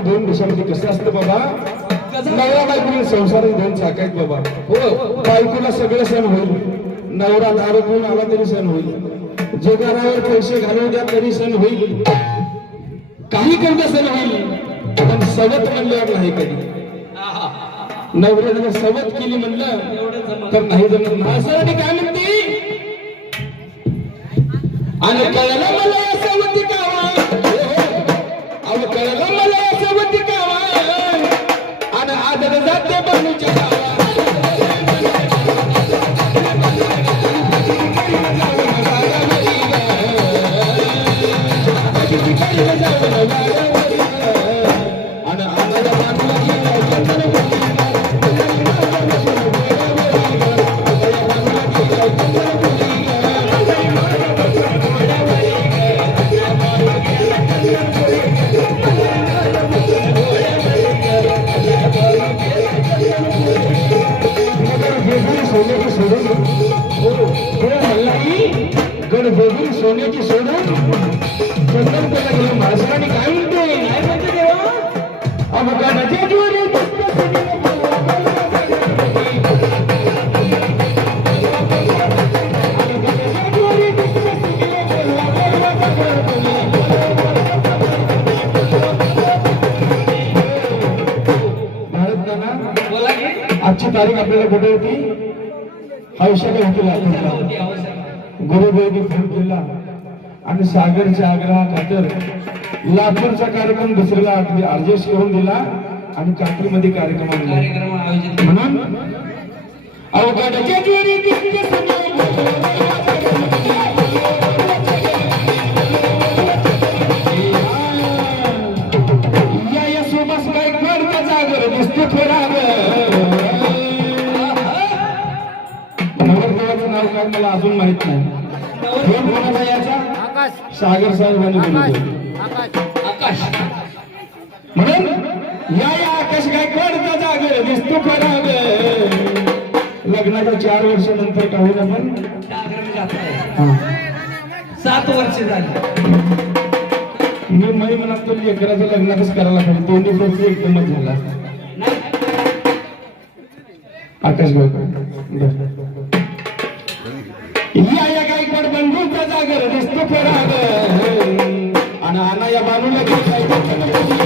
की दोन दिवसामध्ये कसं असतं बाबा? नवरा बायकोने संसार घेऊन चाकायत बाबा. हो बायकोला सगळं सण होईल. नवरा दारू कोण आला तरी सण होईल. जे घरावर पैसे घालवू द्या तरी सण होईल. काही करता सण होईल पण सवत म्हणल्यावर नाही कधी. नवऱ्याने सवत केली म्हणलं तर नाही जमत. महासराने काय म्हणते? आणि कळलं मला? आणि सोन्याची सोडून चंदन त्याला गेलं माणसाने काय म्हणते काय म्हणते देवा अहो गडाच्या जोरी भारत नाना बोला की आजची तारीख आपल्याला कुठे होती हौशाला होती लातूरला होती आवश्यक गुरुदेवनी फोन केला आणि सागरच्या आग्रहा खातर लातूरचा कार्यक्रम दुसऱ्याला अगदी अर्जेश करून दिला आणि काकीमध्ये कार्यक्रम आयोजित म्हणून काय मला अजून माहीत नाही. फोन याचा सागर साहेबांनी बोलतो आकाश. म्हणून या या आकाश काय करता जागर दिसतो फेराग लग्नाच्या चार वर्षानंतर का होईना पण जागरण जात आहे. हा. सात वर्ष झाली. मी मै म्हणत तर लेकराचं लग्नातच करायला पाहिजे. दोन्ही पैसे एकदमच झाला आकाश भाऊ या या गायकवाड दिसतो पराग आणि अनाया बानूला